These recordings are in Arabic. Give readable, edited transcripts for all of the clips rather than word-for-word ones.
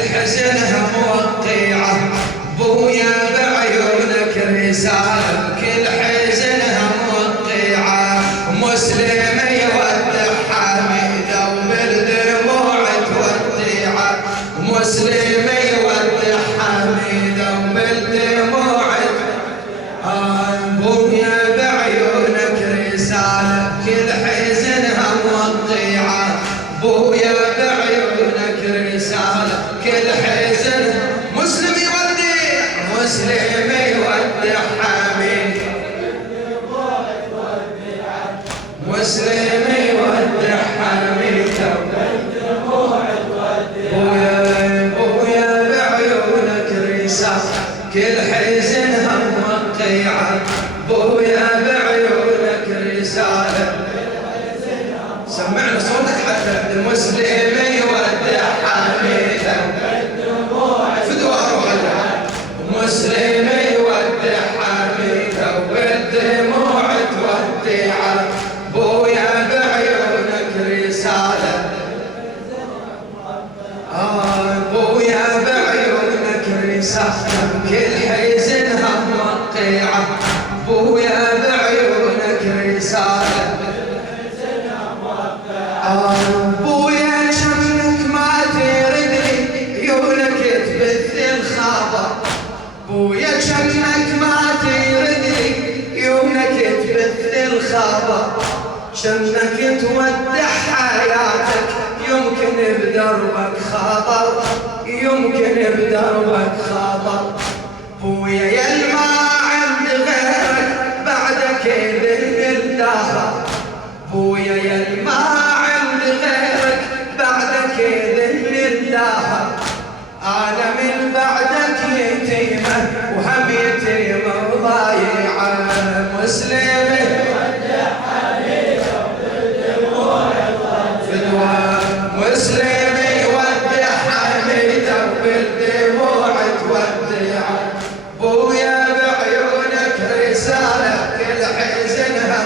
حزنها موقعة بويا بعيونك رسالة كل حزنها موقعة مسلم يودع حميدة وبالدموع توديعه مسلم يودع حميدة وبالدموع بويا بعيونك رسالة كل حزنها موقعة بويا بعيونك رسالة كل حزن مسلم يودع مسلم يودع حميد مسلم يودع حميد بويا بعيونك رسالة كل حزنها موقعة بويا بعيونك رسالة سمعنا صوتك حتى المسلم يودع حميدة فدوى روحنا مسلم يودع حميدة والدموع توديعه بويا بعيونك رسالة بويا بعيونك رسالة كل حزنها موقعة بويا بعيونك رسالة بويا شمك ما تردني عيونك تبث الخبر بويا شمك ما تردني عيونك تبث الخبر شمك تودع حياتك يمكن بدربك خطر يمكن بدربك خطر بويا يا ما عند غيرك بعدك ذل الدهر بويا يا ما عند غيرك بعدك ذل الدهر انا من بعدك يتيمه وهم يتيمه وضايعه مسلم يودع حميده وبالدموع توديعه مسلم يودع حميده وبالدموع توديعه بويا بعيونك رساله كل حزنها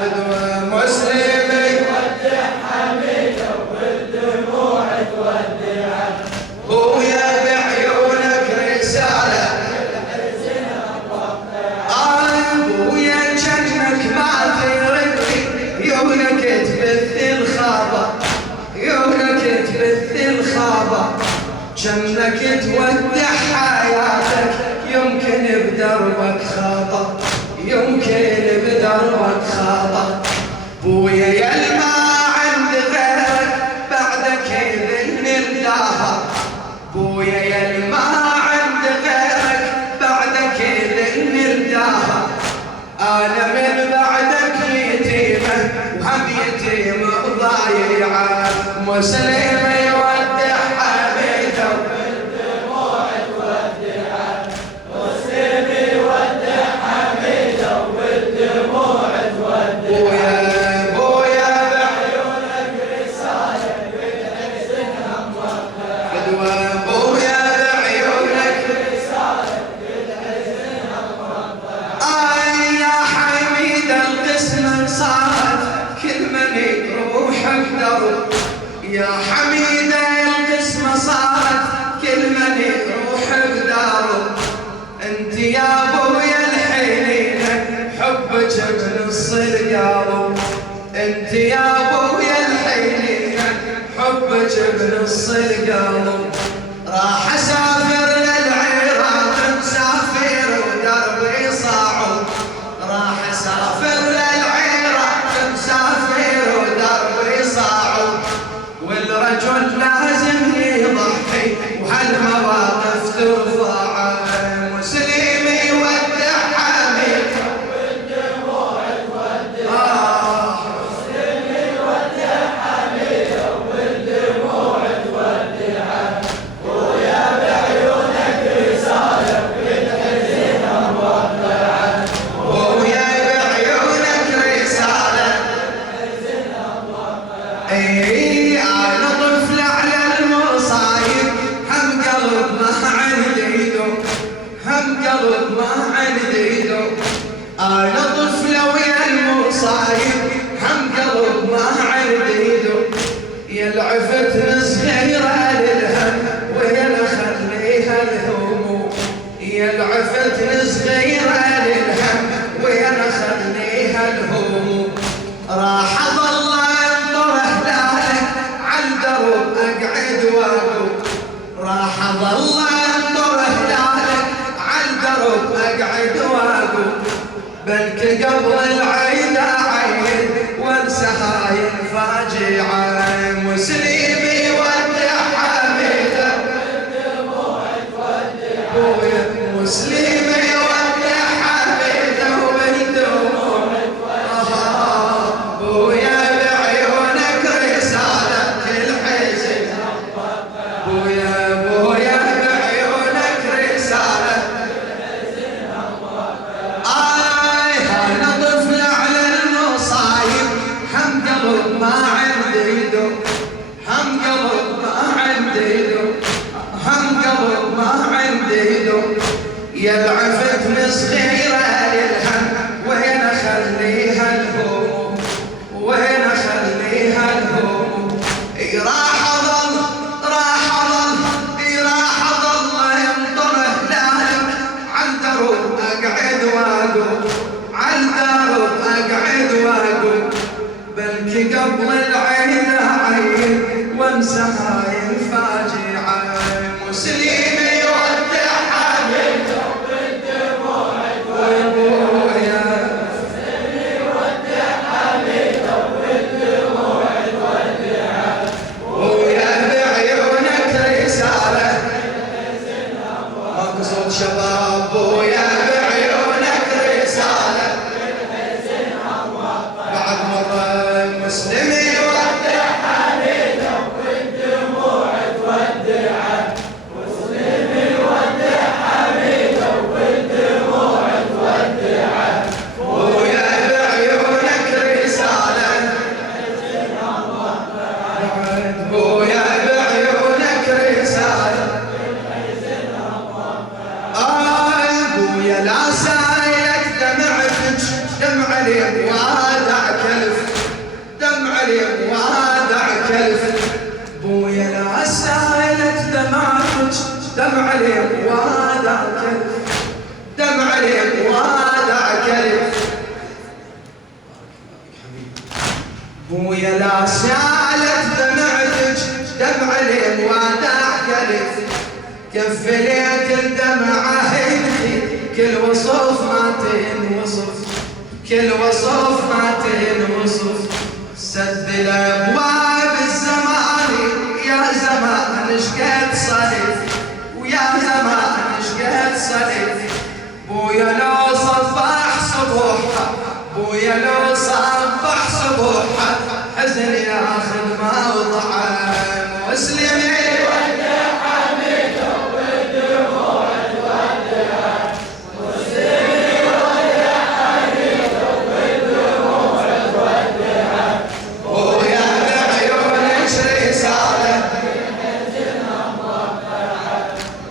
فدوى مسلم يودع حميده وبالدموع توديعه بويا بعيونك رساله بويا جنك ما تردني عيونك تبث الخبر عيونك تبث الخبر جنك تودع حياتك يمكن بدربك خطر يمكن بدربك خطر بويا يا ما عند غيرك بعدك يذل الدهر بويا يا ما عند غيرك بعدك يذل الدهر انا من بعدك يتيمه وهم يتيمه ضايعه مسلم يودع حميده وبالدموع توديعه مسلم يودع حميده وبالدموع توديعه بويا بعيونك رساله بالحزنها موقعه بويا بعيونك رساله بالحزنها موقعه يا حميد القسمه صارت كل من يروح بدرب يا حميد القسمه صارت كل من يروح بداره انت يا بويا الحنينه حبك بنص القلب انت يا بويا الحنينه حبك بنص القلب راح اسافر للعراق مسافر ودربي صعب راح اسافر للعراق مسافر ودربي صعب والرجل لازم يضحي وهالمواقف ترفعه مسلم يودع حميده وبالدموع توديعه مسلم يودع حميده وبالدموع توديعه بويا بعيونك رساله بالحزنها موقعه بويا بعيونك رساله بالحزنها موقعه انا طفل على المصايب هم قلب ما عند ايده هم قلب ما عند ايده انا طفل ويا المصايب هم قلب ما عند ايده يلعفتني صغيره للهم راح اظل انظر هلالك عالدرب اقعد واقول بلكي قبل العيد اعيد وانسى هاي الفاجعه مسلمي ودع حميده وبالدموع تودع مسلمي ودع حميده وبالدموع تودع بويا بعيونك رساله كل حزن بويا بويا بعيونك رساله انا طفل على المصايب هم قلب ما عندي دو هم قلب ما عندي دو هم قلب ما عندي دو يضعف من صغيره للهم وين اخليها الهموم وين اخليها الهموم راح اظل راح اظل راح اظل ينطر هلالك عالدرب اقعد واقول عالدرب اقعد واقول بلكي قبل العيد اعيد وانسى هاي الفاجعه مسلمي ودع حبيبته بالدموع تودع مسلمي ودع حبيبته بالدموع تودع ويا بعيونك رساله ماكو صوت شباب ويا بعيونك رساله بعد مرة مسلمي ودع حميده والدموع تودعه مسلمي ودع حميده والدموع تودعه ويا بعيونك رسالة ويا بعيونك رسالة بويا لا سايلك دمعتك دمع الوادع كلف دمع الوادع كلف بويا لا سايلك دمعتك دمع الوادع كلف دمع الوادع كلف بويا لا سالت دمعتك دمع الوادع كلف كفليت الدمعة هينتي كل وصف ما تنوصف كل وصف ما تنوصف سد الابواب الزمان يا زمان شقد صليت ويا زمان شقد صليت بويا لو صبح صبوحها بويا لو صبح صبوحها حزن ياخذ موضعه مسلمي ودع حميده بالدموع تودعه مسلمي ودع حميده بالدموع تودعه بويا بعيونك رساله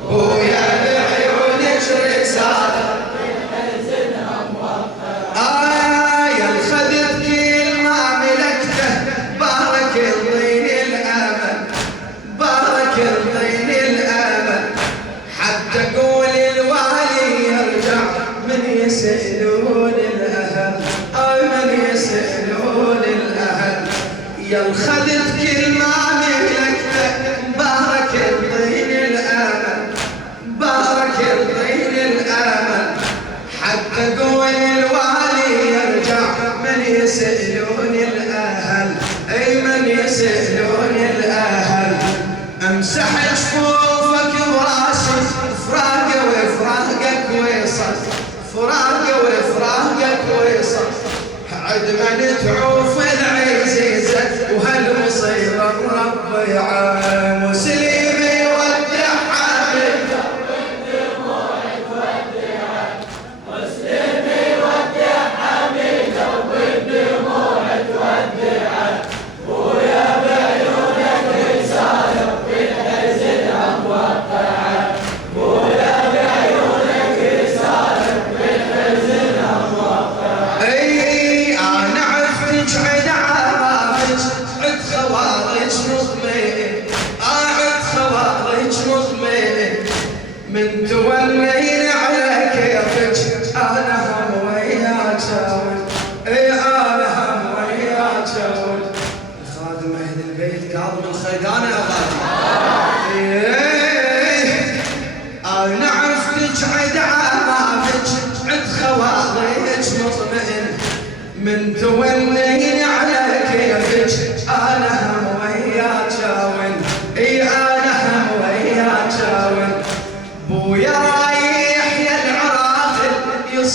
بويا بعيونك رساله يا الخدت كل ما ملكته بارك الطين الامل بارك الطين الامل حتى قول الوالي يرجع من يسألون الاهل من يسألون الاهل يا الخدت كل ما ملكته بارك الطين الامل بارك الطين الامل حتى قول الوالي يرجع من يسألون الاهل اي من يسألون الاهل امسح جفوفك براسي فراقه وفراقك ويصل فراقه وفراقك ويصل عد من تعوف العزيزه وهالمصيبه ربي عام مسلمي ودع حبيبته بالدموع تودعه مسلمي ودع حبيبته بالدموع تودعه ويا بعيونك رساله بالحزن موقعه ويا بعيونك رساله بالحزن موقعه اي انا عرفتك عد عبابك عد خوارج مطمئن عد خوارج مطمئن من تولين على كيفك انا هم وياك اي انا هم وياك الخادم اهل البيت كاظم الخيدانه يا غالي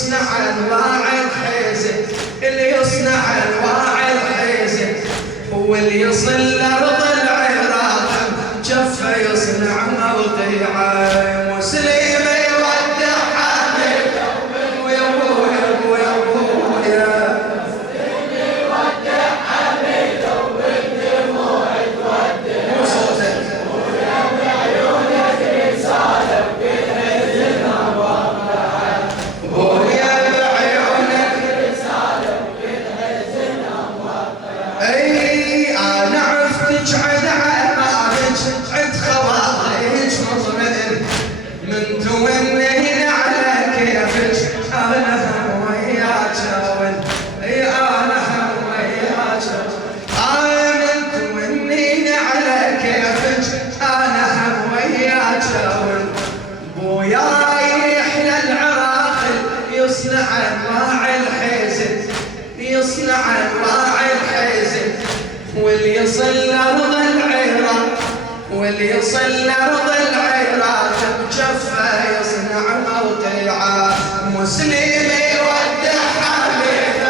يصنع انواع الحزن، اللي يصنع انواع الحزن هو اللي يصل لارض العراق جفه يصنع موقعه. مسلم يودع حامد ويا ابويا ويا ابويا، مسلم يودع حامد وبالدموع تودع، مو صوتك ويا بعيونك رساله وبالحزن موقعه، ويا بعيونك رساله وبالحزن موقعه. اي انا عرفتك عد عمالك عد خواطرك مطمئن من تونين على كيفك، انا هم وياك اول، اي انا هم وياك من تونين على كيفك، انا هم وياك اول. بويا يحلى العراقل يصنع انواع الحزن، يصنع انواع الحزن واللي يصل لارض العراق، واللي يصل لارض العراق بجفه يصنع موقعه. مسلم يودع حامد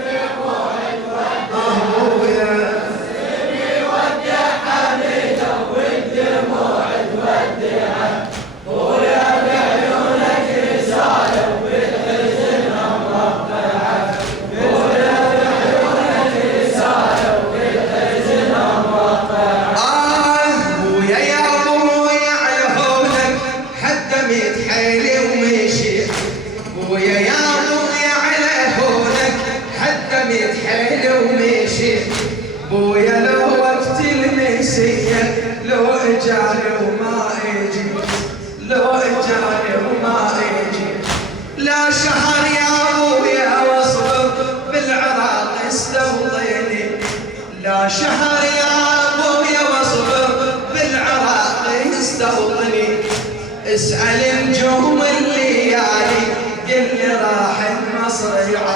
وبالدموع تودع، ابويا مسلم يودع حامد وبالدموع تودعه، ويا بعيونك رساله وبالحزن موقعه، ويا بعيونك رساله وبالحزن موقعه. بويا يا ابويا على هونك حتى ميت حيلي ومشي، بويا يا ابويا على هونك حتى ميت حيلي ومشي، بويا لو وقت المسيه لو اجاني وما اجي، لو اجاني وما اجي، لا شهر يا ابويا واصبر بالعراق استوطني، لا شهر يا ابويا واصبر بالعراق استوطني. اسأل نجوم الليالي قل لي راح المصرع.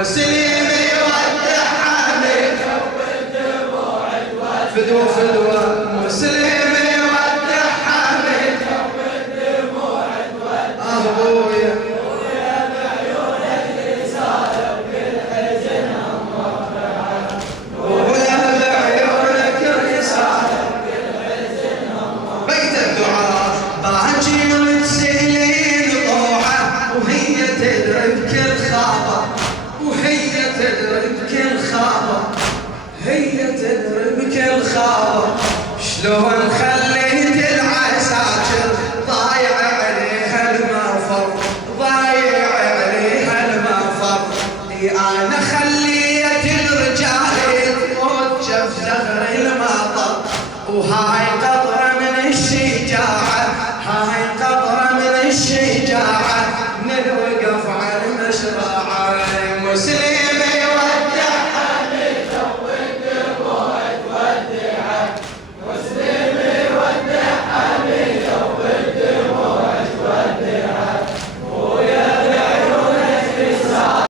مسلم يودع حامد وبالدموع تودع، فدوة فدوة. مسلم يودع حامد وبالدموع تودع، ابويا ويا بعيونك رساله وبالحزن موقعه، ويا بعيونك رساله وبالحزن موقعه. بيت الدعاء باجي وتسهلين طوعه وهي تدري بكل خابه، وهي تدري بكل خابه، هي تدري بكل خابه. شلون خليت العساكر ضايع عليها المفر، ضايع عليها المفر. اي انا خليت الرجال تموت جف زهر المطر، وهاي قطره من الشجاعه، هاي قطره